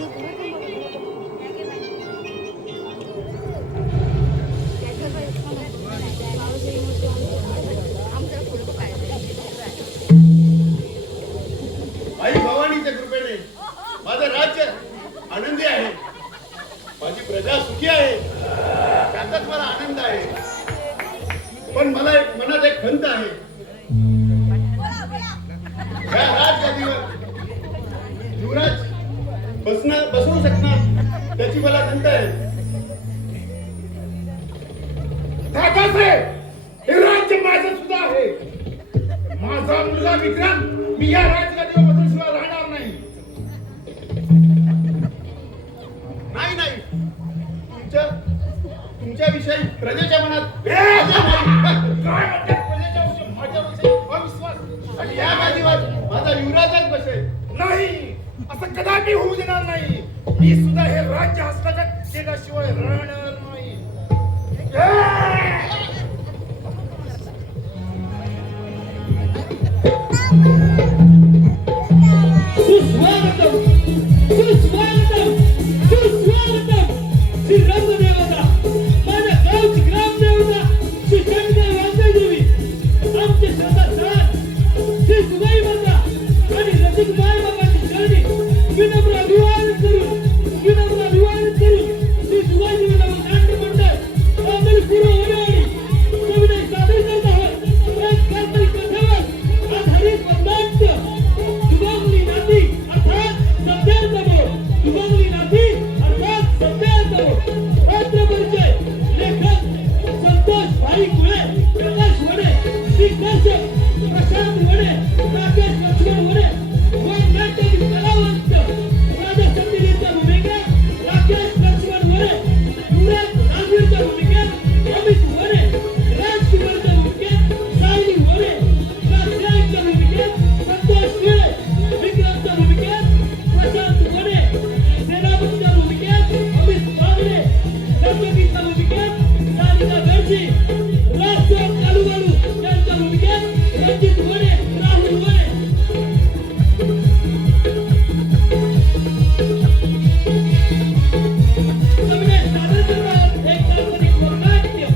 आई भवानीच्या कृपेने माझं राज्य आनंदी आहे, माझी प्रजा सुखी आहे, त्यातच मला आनंद आहे. पण मला मनात एक खंत आहे. या राजगादीवर युवराज बसवू शकणार त्याची मला खंत आहे. हे राज्य माझं सुद्धा आहे. माझा मुलगा विक्रम मी या राजगादीवर बसल्याशिवाय राहणार नाही. नाही नाही, तुमच्या विषयी प्रजेच्या मनात काय म्हणतात प्रजेच्या विषयी माझ्याविषयी अविश्वास आणि या गादीवर माझा युवराजच बसेल. नाही, असं कदापि होऊ देणार नाही. मी सुद्धा हे राज्य हस्तगत केल्याशिवाय राहणार नाही. सुस्वागतम सुस्वागतम सुस्वागतम श्री रंगदेवता, माझ्या गावची ग्रामदेवता श्री शंकर वांदेदेवी, आमचे श्रद्धास्थान श्री सुबाई माता आणि रसिक मायबापांची चरणी विनम्र अभिवादन करून श्री सुबाई देवीला नाट्य मंडळ कांबळपूर वडवाडी कविता सादर करत आहोत. एक काल्पनिक कथेवर आधारित वृत्तांत सुगमली नाती अर्थात सत्याग्रह, सुगमली नाती अर्थात सत्याग्रह. पात्र परिचय लेखक संतोष भाई कुळे, प्रकाश वडे, दिग्दर्शक प्रशांत वडे, राकेश लक्ष्मण वडे. व नाट्यातील कलावंत राजा सतीरीच्या भूमिकेत राकेश लक्ष्मण वडे, युवराज राजवीरच्या भूमिकेत अमित वडे, राजकुमारच्या भूमिकेत सायली वडे, राजनायकच्या भूमिकेत संतोष कुळे, विक्रमच्या भूमिकेत प्रशांत वडे, सेनापतीच्या भूमिकेत अमित बागडे, नर्तकीच्या भूमिकेत सानिका गडजी, राजचोक कालूबालू यांच्या भूमिकेत रंजित वडे, राहुल वडे. कविता सादर करतात एक काल्पनिक वक्तव्य.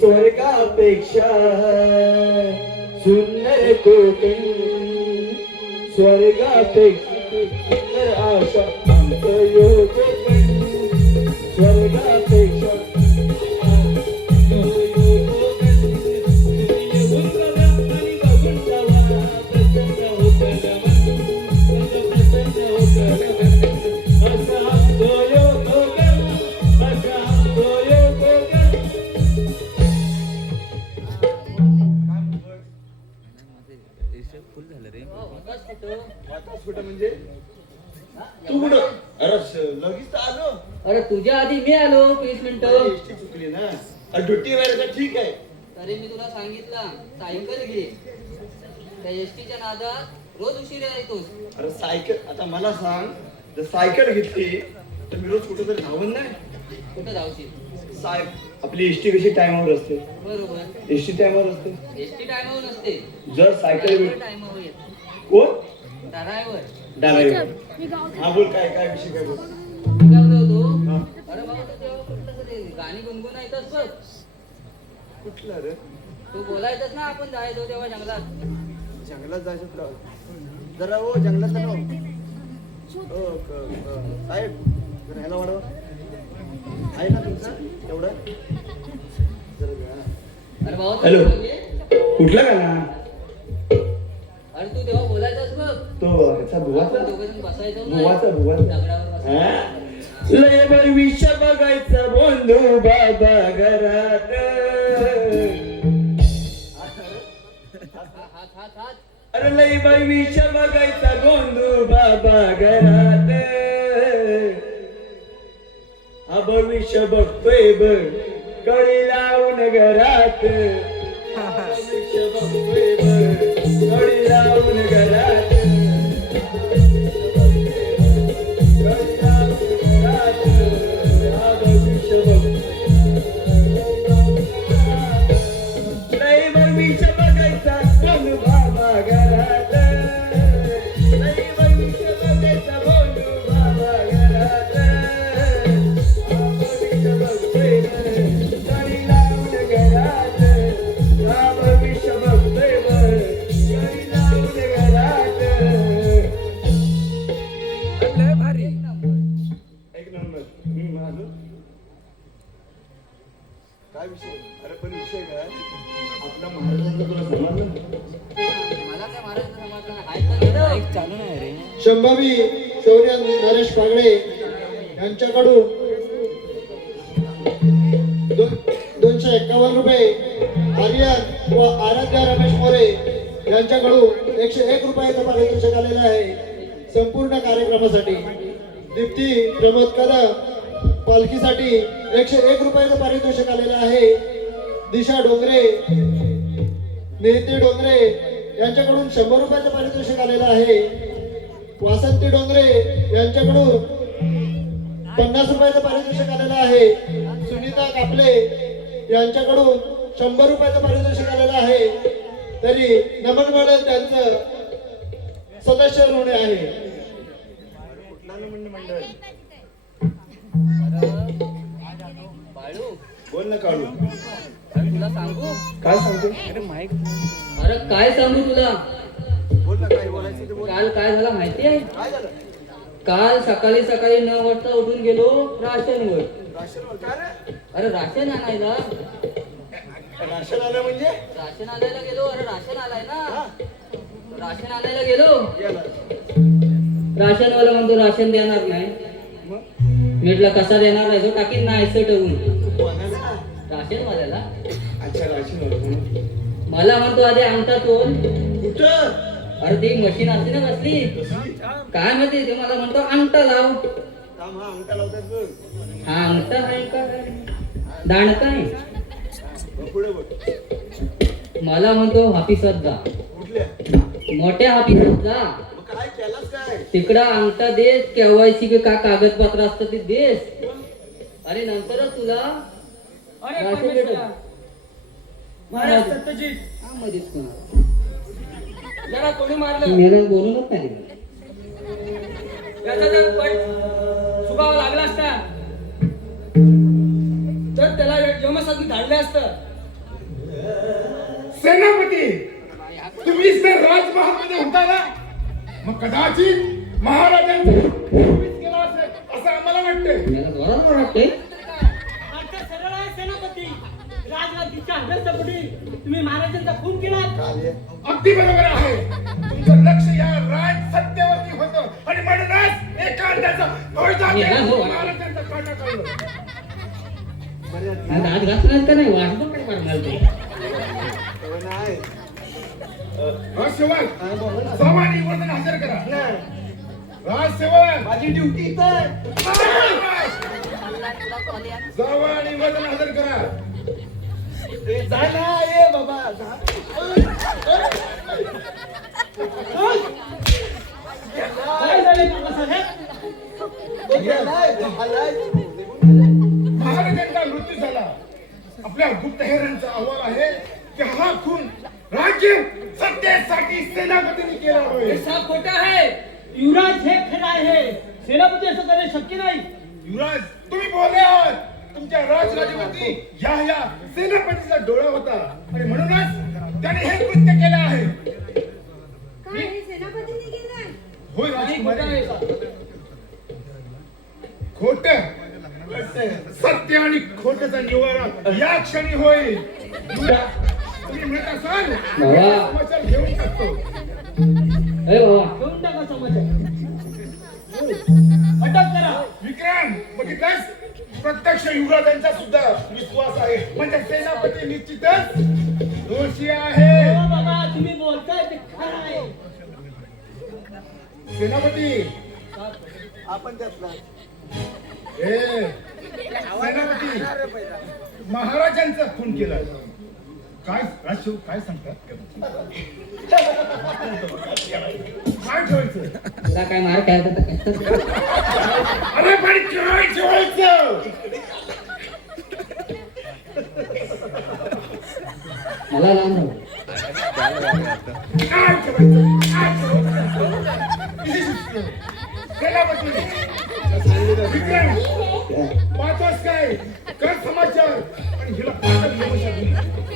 स्वर्गापेक्षा सुंदर कोकण, स्वर्गापेक्षा सुंदर आशा आमचं योगपण, स्वर्गापेक्षा कुठं म्हणजे तू कुठं? अरे लगेच तर आलो. अरे तुझ्या आधी मी आलो 20 मिनिटं. एसटी चुकली ना. अरे ड्युटी वेळेला ठीक आहे. अरे मी तुला सांगितलं सायकल घे. त्या एसटीच्या नादात रोज उशिरा येतोस. अरे सायकल आता मला सांग, जर सायकल घेतली तर मी रोज कुठं तरी धावून नाही. कुठं जाऊशील? आपली एसटी कशी टाइमवर असते? बरोबर. एसटी टाइमवर असते. एसटी टायमावर नसते. जर सायकल टायमावर येत. कोण? ड्रायव्हर. हा बोल, काय काय विषय काय बोल. काय बोलतो? हा. अरे बाबा तू तेव्हा कुठलं तरी गाणी गुणगुण ऐकतस बघ. कुठलं रे? तू बोलायचंस ना आपण जायचो तेव्हा जंगलात. जंगलात जायचं तुला? जरा हो जंगलात जाऊ. हो साहेब जरा ह्याला वाढवा. आहे ना तुमचं एवढं? जरा घ्या. अरे बाबा हॅलो. तू बोलले? कुठला गाणा? अरे तू तेव्हा बोलायचंस बघ. तो ह्याचा भुवाचा? आपण दोघंजण बसायचो ना. भुवाचा दगडावर बसायचो. हा? लय भविष्य बघायचं बोंधू बाबा घरात. हात. अरे लय भविष्य बघायचा गोंधू बाबा घरात. हा भविष्य बघतोय बघ कळी लावून घरात. भविष्य बघतोय बघ कळी शंभवी शौर्य नरेश पागडे यांच्याकडून 251 रुपये, आर्यन व आराध्या रमेश मोरे यांच्याकडून 101 रुपयाचं पारितोषिक आलेलं आहे संपूर्ण कार्यक्रमासाठी. दीप्ती प्रमोद कदम पालखीसाठी 101 रुपयाचं पारितोषिक आलेलं आहे. दिशा डोंगरे, नेते डोंगरे यांच्याकडून 100 रुपयाचं पारितोषिक आलेलं आहे. वासंती डोंगरे यांच्याकडून 50 रुपयाचं पारितोषिक आलेलं आहे. सुनीता कापले यांच्याकडून 100 रुपयाचं पारितोषिक आलेलं आहे. तरी नमन मॉडेल त्यांचं सदस्य ऋण आहे. बाळू बोल ना काढू. अरे तुला सांगू काय सांगतो? अरे काय सांगू तुला. बोल ना, काय बोलायचं ते बोल. काल काय झालं माहिती आहे. काय झालं? काल सकाळी 9 वाजता उठून गेलो राशनवर. राशन काय रे? अरे राशन आणायला. राशन आलं म्हणजे? राशन आणायला गेलो. अरे राशन आलाय ना. राशन आणायला गेलो. याला. राशनवाला म्हणतो राशन देणार नाही. मग म्हटलं कसा देणार नाही. तो टाकीन नाही ठेवून. कोणाला? राशनवाल्याला. अच्छा, राशन आलं म्हणून. मला म्हणतो आधी अंगठा तोल. कुठं? अरे ती मशीन असते ना कसली काय माहिती. ते मला म्हणतो अंगठा लाव. काम हा अंगठा लावतात बघ. हा अंगठा आहे का दांडका आहे. मग पुढे बघ. मला म्हणतो हापिसात जा. कुठल्या? मोठ्या हापिसात जा. मग काय केलास काय? तिकडं अंगठा देस केवायसी का कागदपत्र असतं ते देस. अरे नंतरच तुला राशन भेटेल. महाराज सत्यजित हा, मध्येच कोण जरा कोणी मारलं मेला बोलूनच नाही दिलं. त्याचा जर पट सुगावा लागला असता तर त्याला यमसातून धाडले असतं. सेनापती तुम्हीच तर राजमहालमध्ये होता ना, मग कदाचित महाराजांचा तुम्हीच केला असेल असं आम्हाला वाटतंय. मेला जोरात वाटते. आता सरळ आहे सेनापती. राजगादीच्या हव्यासापोटी तुम्ही महाराजांचा खून केला. अगदी बरोबर आहे. तुमचं लक्ष या राज सत्तेवरती होतं आणि म्हणूनच एखाद्याचा महाराजांचा काटा काढलं. दात घासणार का नाही वाटतो काय करणार ते. नाही. राजसेवक सामान्य निवेदन हजर करा. राजसेवक माझी ड्युटी तर. जावा निवेदन हजर करा. जा ना, ये बाबा जा. काय झाले बाबासाहेब? तो गेलाय, झालाय. महाराजांचा मृत्यू झाला. आपल्या गुप्तहेरांचा अहवाल आहे की हा खून राज्य सत्तेसाठी सेनापतींनी केला हे होय. साफ खोटं आहे. युवराज हे खरं आहे. सेनापती असं करणे शक्य नाही. युवराज तुम्ही बोलले आहात. तुमच्या राजगादीवरती या सेनापतीचा डोळा होता आणि म्हणूनच त्याने हे कृत्य केलं आहे. काय हे सेनापतींनी केलंय? होय नाही, खोटं राजकुमारी. आहे. खोट सत्य आणि खोटचा निवारा या क्षणी होईल. युवराज, तुम्ही म्हणत असाल बाबा. समाचार घेऊन टाकतो. अरे बाबा घेऊन टाका समाचार. अटक करा. विक्रम बघितलास, प्रत्यक्ष युवराजांचा सुद्धा विश्वास आहे. म्हणजे सेनापती निश्चितच दोषी आहे. हो बाबा तुम्ही बोलताय ते खरं आहे. सेनापती आपण त्यातला. हे सेनापती महाराजांचा खून केला. काय राजशिव काय सांगतात? काय ठेवायचं? तुला काय मार खेळायचा काय. अरे पण काय ठेवायचं? मला लावून राहू. काय ठेवायचं? काय ठेवायचं? किती शिस्त? सेनापती विक्रम पाहतोस काय? कर समाचार आणि हिला पाठक घेऊ शकतो.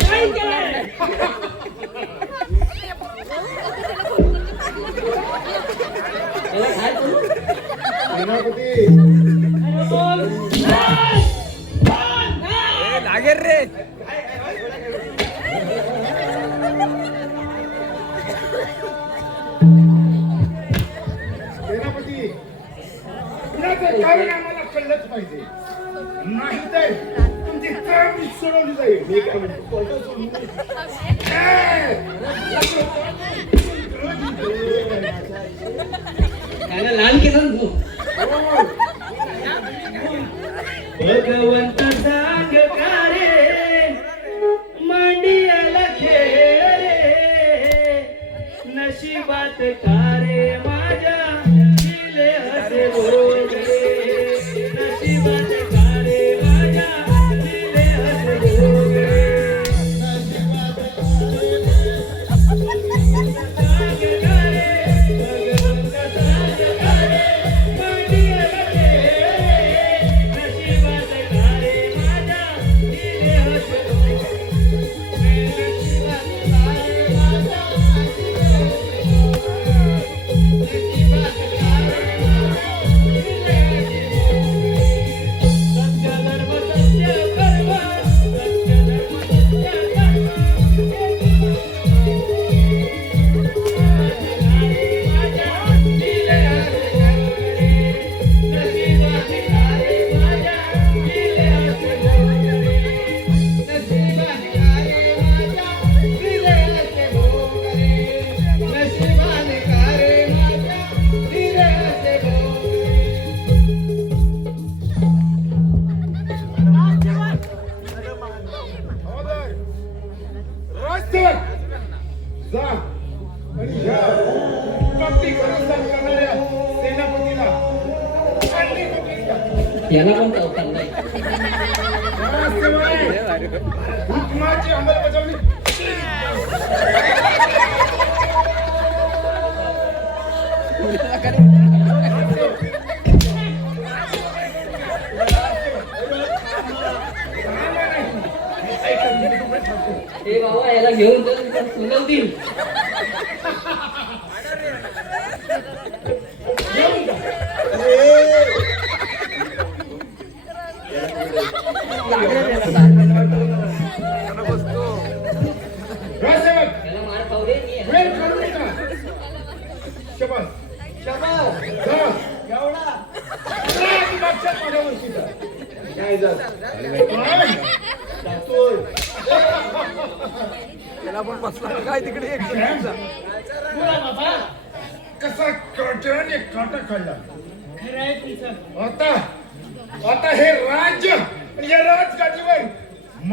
काय केलंय? त्याला काय करू? सेनापती अरे बोल. सेनापती कुणाचं कारण आम्हाला कळलंच पाहिजे, नाही तर तुमची चांगली सोडवली जाईल. मी काय म्हणतो, कोर्टात सोडून दे. त्याला लहान केलं ना तू. भगवंत सांग का रे मांडियाला खेळ रे नशिबात का रे माझ्या दिले हसे भोग रे नशिबात का रे माझ्या दिले हसे भोग रे सांग का रे भगवंत सांग का रे मांडियाला खेळ रे नशिबात का रे माझ्या दिले हसे भोग रे नशिबात का रे माझ्या राजसर जा आणि या कपटी करून करणाऱ्या सेनापतीला चांगली नोकरी द्या. त्याला पण चौकार नाही. हुकुमाची अंमलबजावणी ए बाबा याला घेऊन तर सुनवतील. राजसेवक त्याला मार खाऊ दे. मी आहे. वेळ करू नका. शबास जा. जा तू मागच्या पाण्यावरती जा. काय जा? काय? जातोय. बोला बाबा कसा काट्याने काटा काढला. खरं आहे तुमचं. आता हे राज्य आणि या राजगादीवर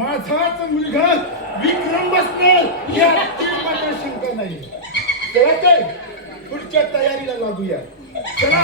माझाच मुलगा विक्रम बसणार यात मात्र शंका नाही. तेव्हा काय पुढच्या तयारीला लागूया. चला.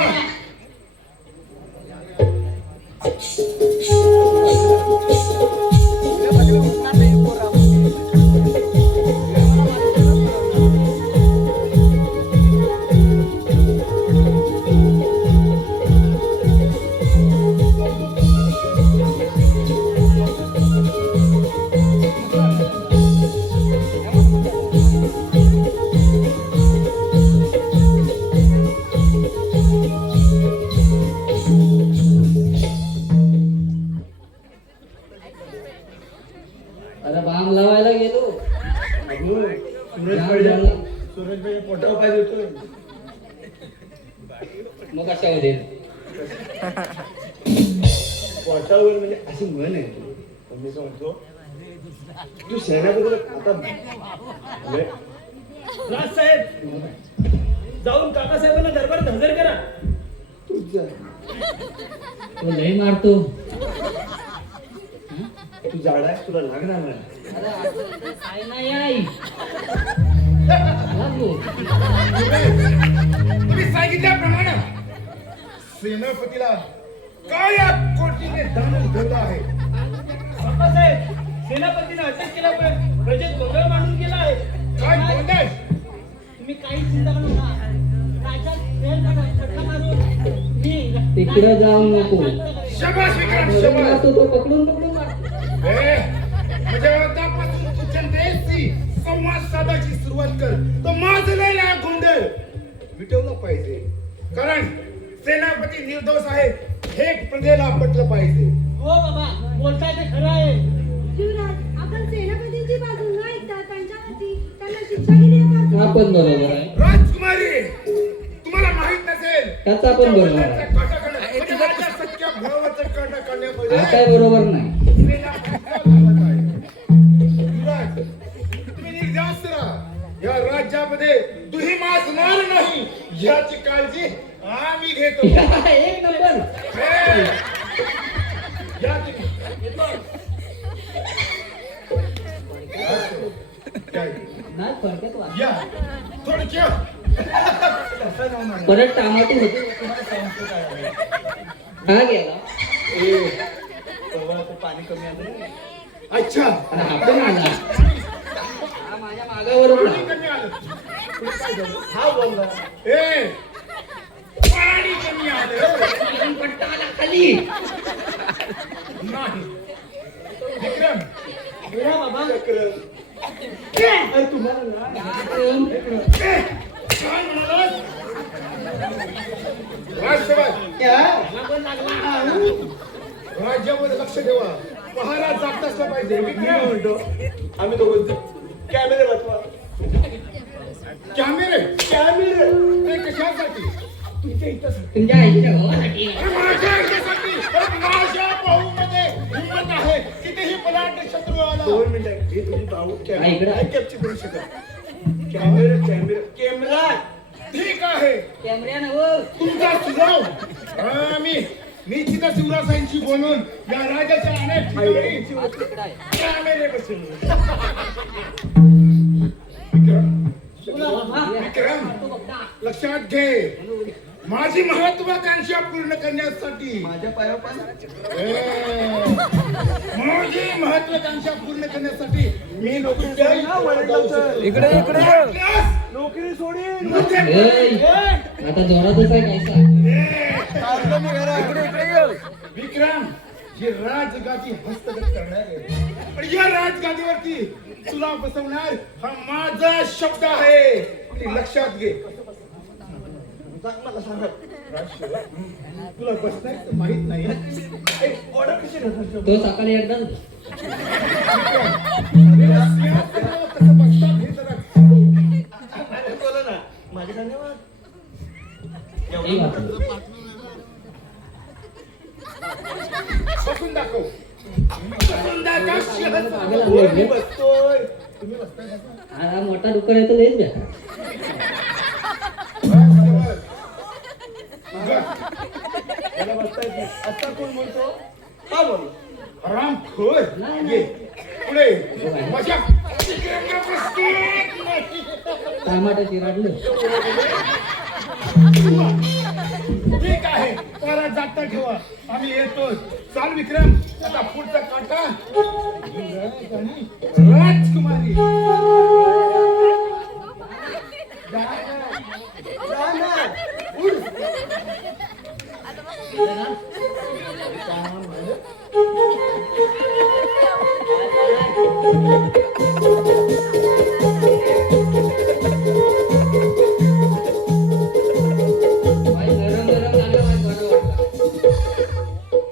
अरे बाम लावायला गेलो. सूरजभाई पोटावर पाय देतोय. मग कशामध्ये पोटावर म्हणजे अशी म्हण आहे. मी सांगतो तू सेनापतीला आता राजसाहेब जाऊन काकासाहेबांना दरबारात हजर करा. तुझा तो लय मारतो. तू झाड आहे तुला लागणार नाही. अरे असं काय नाही आई. लागलो. तुम्ही सांगितल्याप्रमाणे सेनापतीला काळ्या कोटीने दाणून ठेवलं आहे. काकासाहेब सेनापतीने अटक केल्यामुळे प्रजेत गोंधळ मांडून गेला आहे. काय गोंधळ? तुम्ही काही चिंता करू नका. राज्यात फटका मारून तिकडे जाऊ नको. शबाश विक्रम बरोबर शबाश. असतो तो पकडून मारतो. म्हणजे आतापासून तू जनतेशी संवाद साधायची सुरुवात कर. तो माजलेला गोंधळ मिटवला पाहिजे. कारण सेनापती निर्दोष आहे हे प्रजेला पटलं पाहिजे. हो बाबा, बोलताय ते खरं आहे. शिवराज, आपण सेनापतींची बाजू न ऐकता त्यांच्यावरती त्यांना शिक्षा केली आहे. हा पण बरोबर आहे. राजकुमारी, तुम्हाला माहित नसेल त्याचा पण बरोबर आहे. तुमच्या वडिलांचा म्हणजे माझ्या सख्या भावाचं कट करण्यामध्ये हा काय बरोबर नाही. सेनापतीचा हात आहे. युवराज, तुम्ही निर्धास्त राहा. या राज्यामध्ये तुही माजणार नाही याची काळजी आम्ही घेतो. एक नंबर. हे, या तुम्ही. काय? नाही फडक्यात वाच. या थोडक्यात परत टमाटो होते. हा गेला. अच्छा आणि हा पण आला. हा माझ्या मागावर पाणी कमी आलं. हा बोलला. ए, पाणी कमी आलं. पट्टा आला खाली. नाही. विक्रम, बोला बाबा. अरे तुम्हाला ना. ए, काय म्हणालास? राष्ट्रवाद राज्यामध्ये लक्ष ठेवा. पहारा जात असला पाहिजे. विक्रम म्हणतो आम्ही दोघं कॅमेरे वाचवा. कॅमेरे कॅमेरे ते कशासाठी? तुमच्या इथं तुमच्या आईच्या भावासाठी. माझ्या आईच्यासाठी. अरे माझ्या भाऊमध्ये हिंमत आहे. कितीही पलाट शत्रू आला. 2 मिनिटं हे तुम्ही भाऊ हा, इकडं. नाही कॅप्चर करू शकत. कॅमेरा कॅमेरा कॅमेरा ठीक आहे. कॅमेऱ्यानं तुमचा सुझाव आम्ही निश्चितच शिवराजांशी बोलून या राजाच्या अनेक ठिकाणी कॅमेरे बसवले. बोला बाबा. विक्रम, लक्षात घे, माझी महत्वाकांक्षा पूर्ण करण्यासाठी माझी महत्वाकांक्षा पूर्ण करण्यासाठी मी नोकरी इकडे नोकरी सोडीन. आता जोरातच आहे कैसा. विक्रम, ही राजगादी हस्तगत करणार आहे. आणि या राजगादीवरती तुला बसवणार हा माझा शब्द आहे. आणि लक्षात घे. मला सांगा, तुला बसणार माहित नाही. एक ऑर्डर कशी देतात? तो सकाळी एकदा कसं बसतात हे जरा बोला ना. माझे धन्यवाद. बसून दाखव. बसून दाखव. मी बसतोय. तुम्ही बसताय का? हा मोठा डुक्कर येतो लयच बेकार. त्याला बसता येत नाही. आता कोण बोलतो? का बोल? आरामखोर. ये. पुढे. माझ्या विक्रमला बसता येत नाही. टमाटर चिराडलं. ठीक आहे. पारा जाता ठेवा. आम्ही येतो. चाल विक्रम. आता पुढचा काटा राजकुमारी. जा ना. उठ. गरम गरम लागलं माझं बरं वाटलं.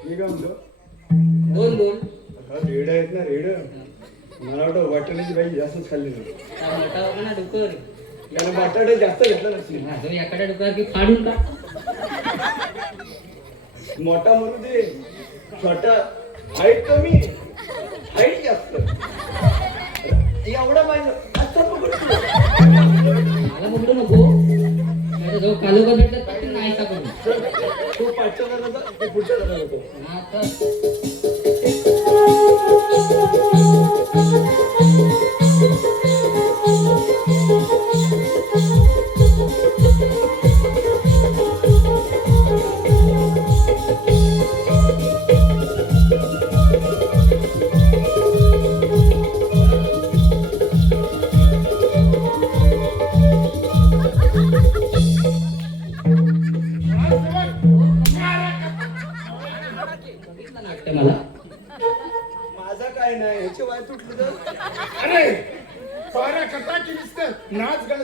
मी काय म्हणतो, दोन दोन. हा रेड आहेत ना रेड, मला वाटतं वाटाण्याची बाई जास्तच खाल्ली नाही. हा मोठा होता ना डुक्कर. त्याला बटाटे जास्त घेतला नसतील. हा, तो एखाद्या डुक्कर की फाडून का. मोठा म्हणून दे, छोटा हाईट कमी हाईट जास्त. एवढा पाहिजे आता पकडतो. मला पकडू नको. नाही जो कालोबा भेटला तर ते नाही सापडलं. तो पाचच्या जणांचा ते पुढच्या जणांचा होतो. हा तर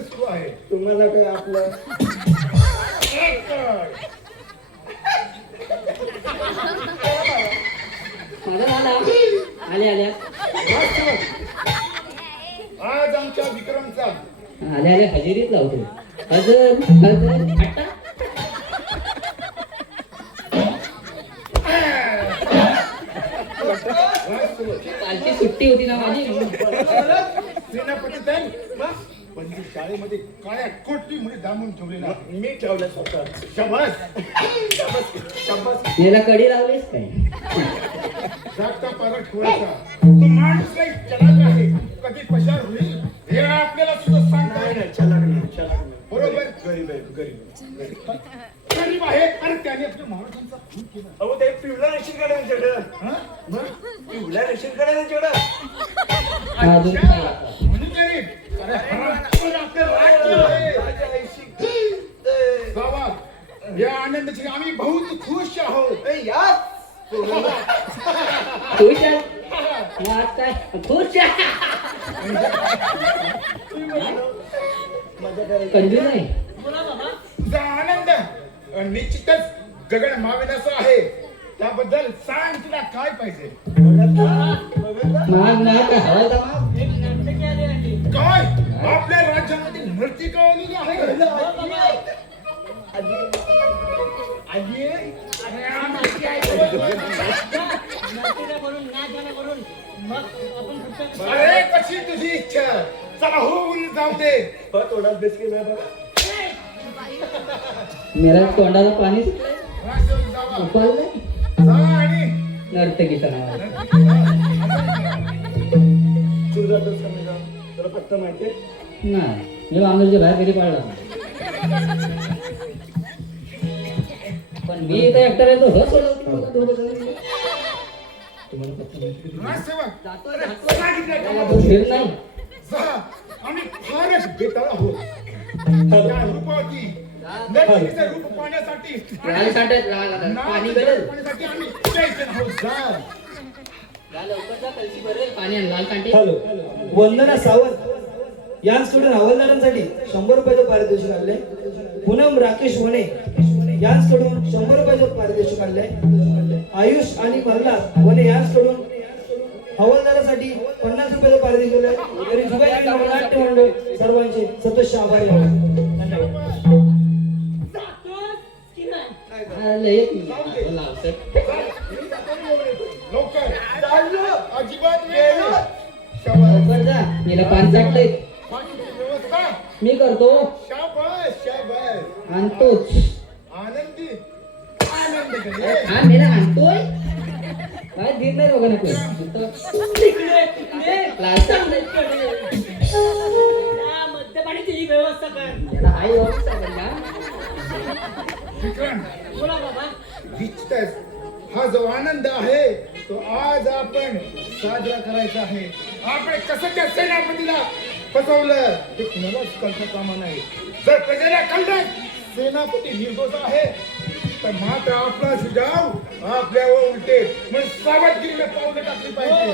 सुरू आहे. तुम्हाला काय आपलं एक काय? माझा झाला आले आल्या राजसेवक, आज आमच्या विक्रमचा आल्या आल्या हजेरीत लावतो हजर हजर आटा राजसेवक कालची सुट्टी होती ना माझी सेनापती पण ती शाळेमध्ये काळ्या कोटी मध्ये दामून ठेवलेला मी ठेवलं स्वतः. शाबास. याला कडी लावलीस काय जागता पारा ठेवायचा. तो माणूस काही चलाक आहे, कधी पशार होईल हे आपल्याला सुद्धा सांगता नाही येईल. नाही, चलाक नाही, चलाक नाही. बरोबर. गरीब आहे, गरीब. गरीब आहे आणि त्याने आपल्या महाराजांचा खून केला. अहो ते पिवळा रेशीम काढा त्यांच्याकडं. हा? पिवळा रेशीम काढा त्यांच्याकडं. अजून अच्छा, काय? म्हणून गरीब. अरे हरामखोर आपलं राज्य आहे. गावात या आनंदाची आम्ही बहुत खुश आहोत. खुश आहे मग आज काय खुश आहे कंजूस नाही तुझा आनंद निश्चितच गगन मावेनासा आहे. त्याबद्दल सांग, तुला काय पाहिजे? माग माग काय हवा होता माग काय आपल्या राज्यामध्ये नर्तिका आलेली आहे? आली आहे? अरे आमची आई अरे कशी तुझी इच्छा, चला होऊन जाऊ दे. तोंडात बिस्किट आहे बघा. मेरा तोंडाला पाणी सुटलंय. राजसेवक जावा. उपाळलंय जा आणि नर्तकीचं नाव आहे. तुझा तर समजा तुला फक्त माहितीये नाही मी वांगलच्या बाहेर कधी पाळला पण मी इथं एकटा राहतो ह सोडवतो मला दोघं जण. तुम्हाला फक्त माहिती आहे. राजसेवक जातोय, अरे, जातोय. सांगितलं का? त्याला तो खेळ नाही जा. आम्ही फारच बेताळ आहोत. त्या रूपावती नर्तकीचं रूप पाहण्यासाठी राहायला सांगतायत, राहायला. पाणी गरज पाहण्यासाठी आम्ही जायचं आहोत. जा. लवकर जा कलशी भरेल पाणी आण, लाल कांटे. हॅलो वंदना सावंत यांच्याकडून हवालदारांसाठी 100 रुपयाचं पारितोषिक आणलंय. पूनम राकेश वने यांच्याकडून 100 रुपयाचं पारितोषिक आणलंय. आयुष आणि प्रल्हाद वने यांच्याकडून हवालदारासाठी 50 रुपयाचं पारितोषिक आणलंय. तरी जुगाई नाट्य मंडळ सर्वांचे सतत आभारी आहोत. धन्यवाद. लय एक मिनिट. लाव, सर. लवकर अजिबात वेळ नाही. शाबास. लवकर जा मेला पाणी चाटलंय पाण्याची व्यवस्था. मी करतो शाबास शाबास. आणतोच आनंदी आनंद करे. हा मेला आणतोय काय देत नाही बघा नको लाल चाटलंय. मद्यपाण्याची ही व्यवस्था कर. याला हाय व्यवस्था करला. विक्रम, बोला बाबा. निश्चितच हा जो आनंद आहे तो आज आपण साजरा करायचा आहे. आपण कसं त्या सेनापतीला फसवलं ते कुणालाच कळता कामा नाही. जर प्रजेला कळलं सेनापती निर्दोष आहे तर मात्र आपला सुजाव आपल्यावर उलटे म्हणून सावधगिरीने पावलं टाकली पाहिजे.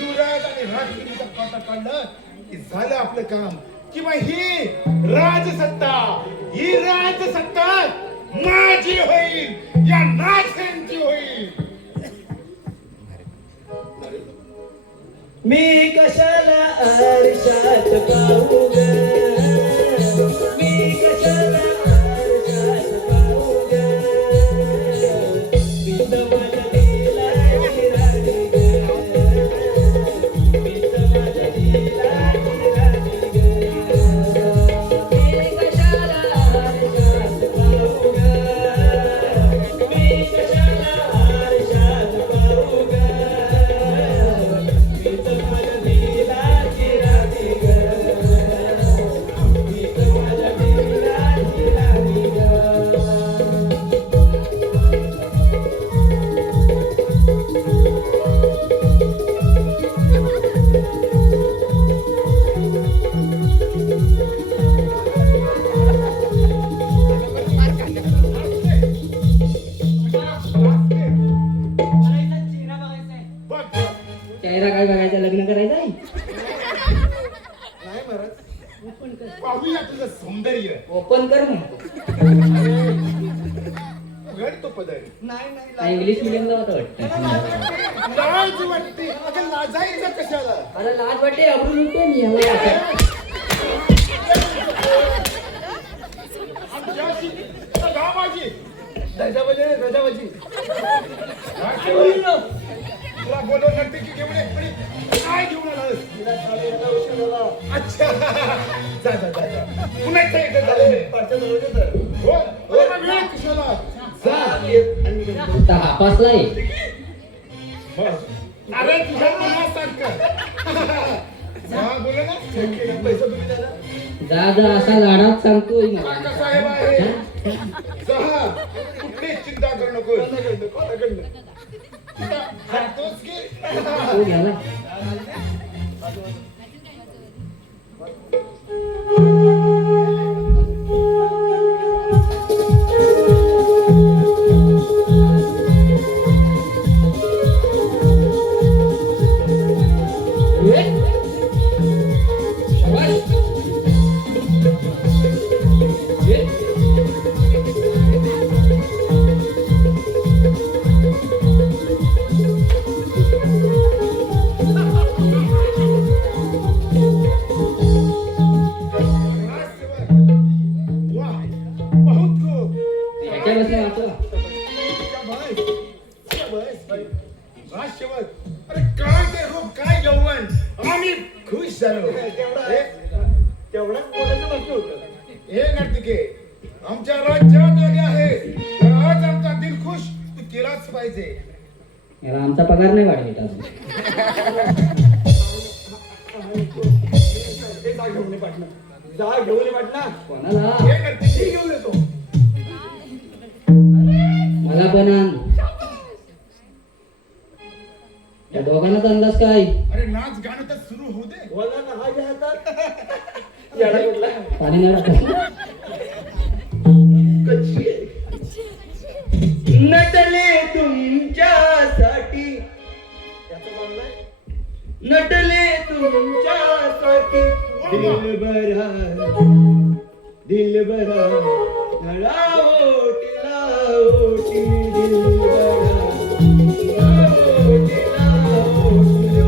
युवराज आणि राजगिरीचा काटा काढलं की झालं आपलं काम. किंवा ही राजसत्ता माझी होईल या नाथांची होईल. मी कशाला आरशात पाहू ग, मी कशाला आरशात पाहू ग, मी समाज दिला राणी ग, मी समाज दिला राणी ग, मी कशाला आरशात पाहू ग, मी कशाला आरशात पाहू ग, मी समाज दिला राणी ग. तुझं सौंदर्य ओपन कर म्हणतो. उघड तो पदर. नाही इंग्लिश मिडियमला होता वाटतं. लाज वाटते अगं लाजायचं कशाला. अरे लाज वाटते अब्रू लुटतो मी याला. आमच्याशी गावाची रजाबाजी तुला बोलवलं नव्हते की घेऊन ये. आणि काय घेऊन आलास. अच्छा जा पुन्हा एकदा झालं हो मग वेळ कशाला जा. आता हापासलाय. अरे तुझ्या मनासारखं हा बोला ना पैसा तुम्ही द्याला. जा असा लाडात सांगतोय मला. काका साहेब आहे सहा कुठलीच चिंता करू नको. खातोस की तो घ्याला. वाह बहुत खूप. ह्याच्यापासून वाचवा. अरे काय ते रूप काय यौवन आम्ही खुश झालो. तेवढाच बोलायचं बाकी होतं. हे नर्तके आमच्या राज्यात आले आहे तर आज आमचा दिल खुश तू केलाच पाहिजे. याला आमचा पगार नाही वाढवत अजून. कोणाला? हे नर्तकी घेऊन येतो. मला पण आण. या दोघांनाच अंदाज काय? अरे नाच गाणं तर सुरू होऊ दे. पाणी नाही टाकत. नटले तुमच्यासाठी नटले तुमच्यासाठी दिलबरा नळा ओटीला ओटी दिलबरा ओटीला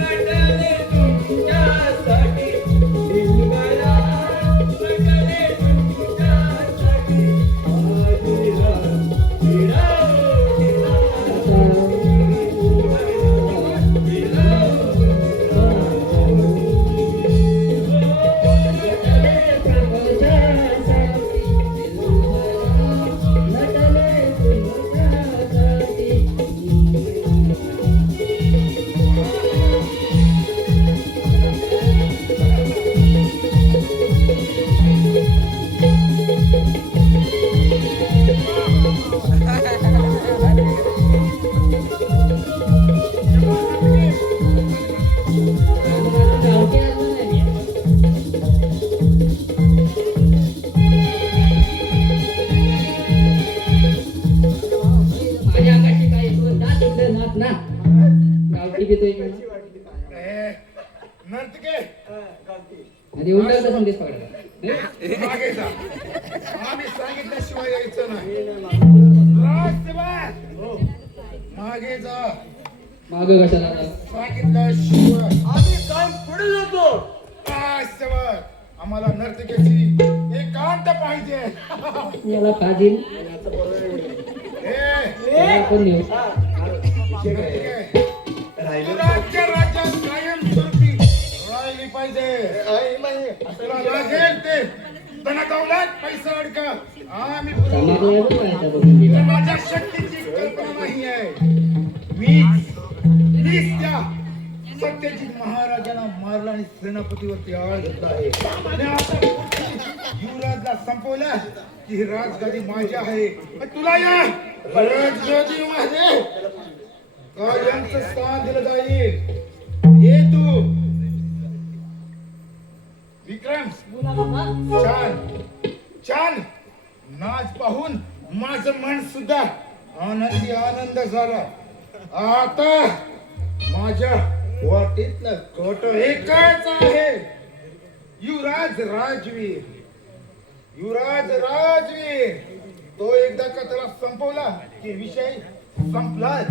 नटले तुमच्यासाठी दिलबरा नटले तुमच्यासाठी आदिरा दिरा माझ्या अंगाशी काय येतो? जा तिकडे नाच ना. गावठी पितोय का? ए, नर्तके आणि उलटा संदेश पकडायचा. मागे जा. आम्ही सांगितल्याशिवाय यायचं नाही. राजसेवा मागे जा. माग कशाला जा? सांगितल्याशिवाय आम्ही काम पुढे जातो. राजसेवा आम्हाला नर्तकीची एकांत पाहिजे. याला फाजील. ए, पण नेऊ. नर्तके, तू राज्यात कायमस्वरूपी राहिली पाहिजे. तुला लागेल ते धन दौलत पैसा अडका आम्ही पुरवू. चमकलाय बघ माझ्या बघून तुला गेला. माझ्या शक्तीची कल्पना नाही आहे. मीच त्या सत्यजित महाराजांना मारला आणि सेनापतीवरती आळ घेतला आहे. आणि आता युवराजला संपवलं की ही राजगादी माझी आहे. आणि तुला या राजगादीमध्ये कायमचं स्थान दिलं जाईल. मन सुद्धा आनंदी आनंद झाला. आता माझ्या वाटेतलं कोट एकच आहे, युवराज राजवीर. युवराज राजवीर तो एकदा का त्याला संपवला की विषय संपलाच.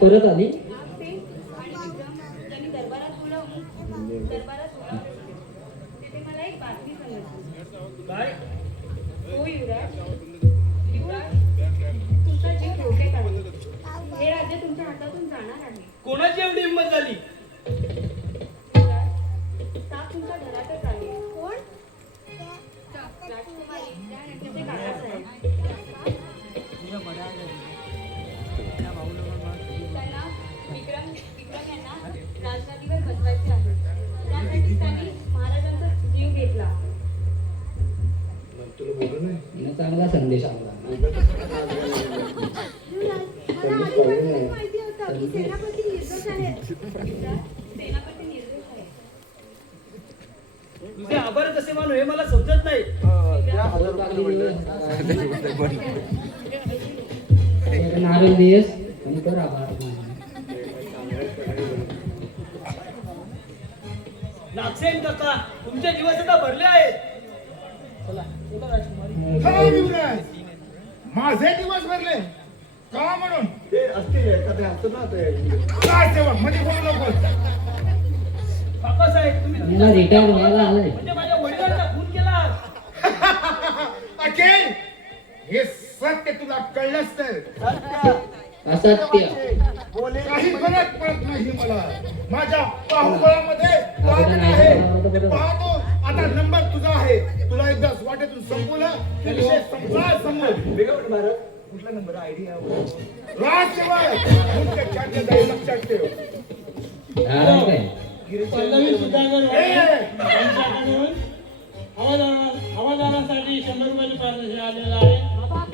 परत आली. त्यांनी दरबारात बोलावून तिथे मला एक बातमी सांगितली. काय हो युवराज, युवराज तुमचा जीव धोक्यात आहे. हे राज्य तुमच्या हातातून जाणार आहे. कोणाची एवढी हिंमत झाली? युवराज, साप तुमच्या घरातच आहे. कोण? राजकुमारी त्यांचे काकासाहेब. त्यांना विक्रम यांना राजगादीवर बसवायचे आहे. त्यासाठी त्यांनी महाराजांचा जीव घेतला. हिनं चांगला संदेश आणला. मला आधीपासूनच माहिती होतं की सेनापती निर्दोष आहे. सेनापती निर्दोष आहे. तुझे आभार कसे मानू हे मला समजत नाही. नारळ देस आणि कर आभार. नागसेन काका तुमचे दिवस आता भरले आहेत. चला चला राजकुमारी. हा युवराज, माझे दिवस भरले का म्हणून ते असतील एखाद्या असतं ना ते. काय सेवा मध्ये बोलू नको. काकासाहेब तुम्ही मला रिटायर व्हायला आलंय. म्हणजे माझ्या वडिलांचा खून केला. अखेर हे सत्य तुला कळलंच तर असत्य. काही फरक पडत नाही मला. माझ्या बाहुबळामध्ये वादन आहे. ते पाहतो. आता नंबर तुझा आहे. तुला एकदाच वाटेतून संपवलं की विषय संपला समज. कुठला नंबर आयडिया? राजशिवाय मुख्य चाटलं जाईल, लक्षात ठेव. हा काय? पल्लवी सुधाकर ए! यांच्याकडून हवालदारासाठी 100 रुपयाचे पारितोषिक आलेलं आहे.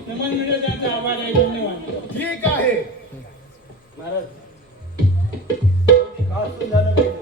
नमन मीडिया त्यांचा आभार आहे. धन्यवाद. ठीक आहे. महाराज कासून झालं पाहिजे.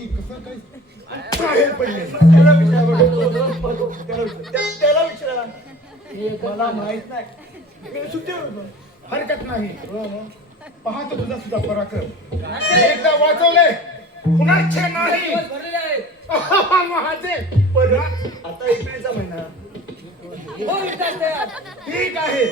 ती कसं काय बाहेर पडले. त्याला विचारा मला माहित नाही. मी सुट्टीवर होतो. हरकत नाही. पाहतो तुझा सुद्धा पराक्रम. एकदा वाचवले कुणाचे नाही माझे परत. आता एप्रिलचा महिना ठीक आहे.